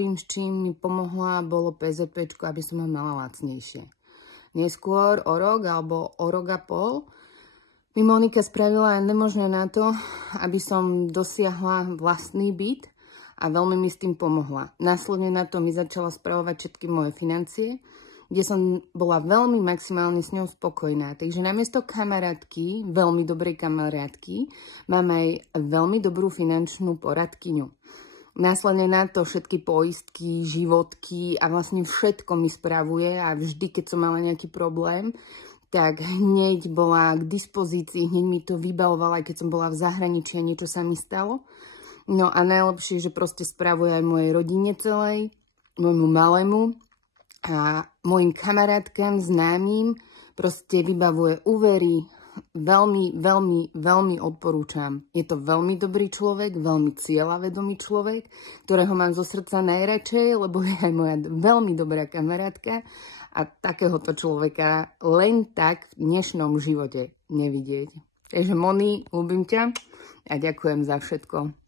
prvým, s čím mi pomohla, bolo PZP, aby som ho mala lacnejšie. Neskôr o rok alebo o rok a pol mi Monika spravila nemožné na to, aby som dosiahla vlastný byt a veľmi mi s tým pomohla. Následne na to mi začala spravovať všetky moje financie, kde som bola veľmi maximálne s ňou spokojná. Takže namiesto kamarátky, veľmi dobrej kamarátky, mám aj veľmi dobrú finančnú poradkyňu. Následne na to všetky poistky, životky a vlastne všetko mi spravuje a vždy, keď som mala nejaký problém, tak hneď bola k dispozícii, hneď mi to vybavovala, aj keď som bola v zahraničí a niečo sa mi stalo. No a najlepšie, že proste spravuje aj mojej rodine celej, môjmu malému a mojim kamarátkam, známym, proste vybavuje úvery. Veľmi, veľmi, veľmi odporúčam. Je to veľmi dobrý človek, veľmi cieľavedomý človek, ktorého mám zo srdca najradšej, lebo je aj moja veľmi dobrá kamarátka a takéhoto človeka len tak v dnešnom živote nevidieť. Takže Moni, ľúbim ťa a ďakujem za všetko.